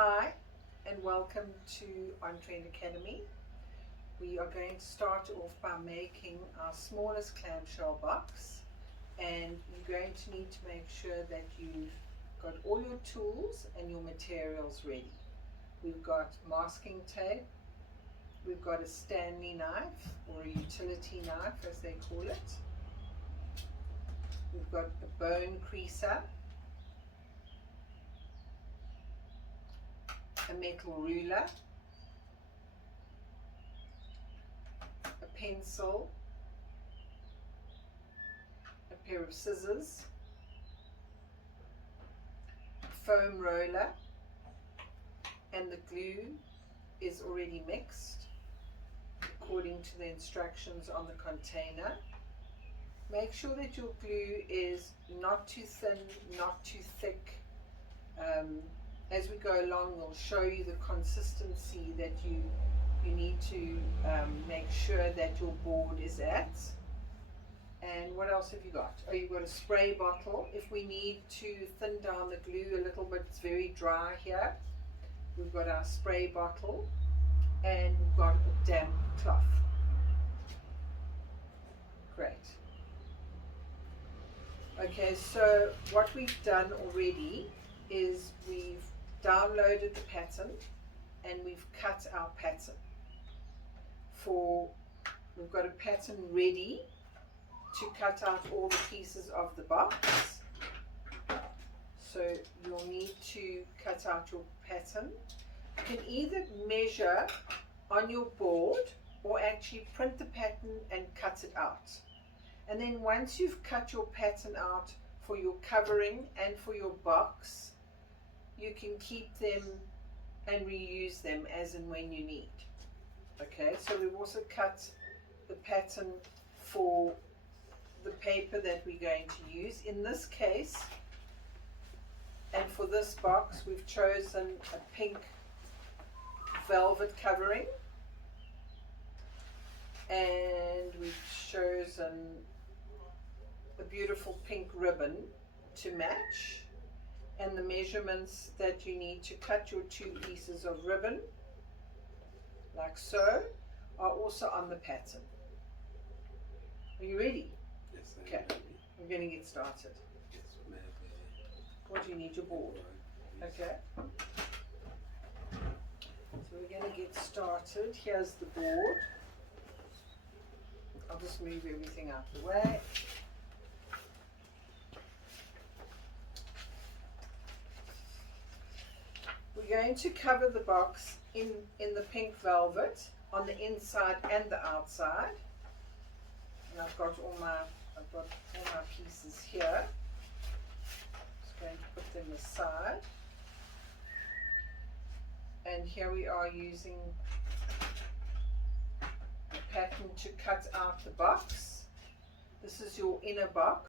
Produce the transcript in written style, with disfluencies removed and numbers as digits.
Hi and welcome to On Trend Academy. We are going to start off by making our smallest clamshell box, and you're going to need to make sure that you've got all your tools and your materials ready. We've got masking tape, we've got a Stanley knife or a utility knife as they call it, we've got a bone creaser, a metal ruler, a pencil, a pair of scissors, a foam roller, and the glue is already mixed according to the instructions on the container. Make sure that your glue is not too thin, not too thick. As we go along, we'll show you the consistency that you need to make sure that your board is at. And what else have you got? Oh, you've got a spray bottle. If we need to thin down the glue a little bit, it's very dry here. We've got our spray bottle and we've got a damp cloth. Great. Okay, so what we've done already is we've downloaded the pattern and we've cut our pattern. We've got a pattern ready to cut out all the pieces of the box. So you'll need to cut out your pattern. You can either measure on your board or actually print the pattern and cut it out. And then once you've cut your pattern out for your covering and for your box, you can keep them and reuse them as and when you need. Okay, so we've also cut the pattern for the paper that we're going to use. In this case, and for this box, we've chosen a pink velvet covering, and we've chosen a beautiful pink ribbon to match. And the measurements that you need to cut your two pieces of ribbon, like so, are also on the pattern. Are you ready? Yes, I am. Okay, Ready. we're going to get started. Yes, ma'am. What do you need? Your board. Okay. So we're going to get started. Here's the board. I'll just move everything out the way. We're going to cover the box in the pink velvet on the inside and the outside. And I've got all my pieces here. Just going to put them aside. And here we are using a pattern to cut out the box. This is your inner box.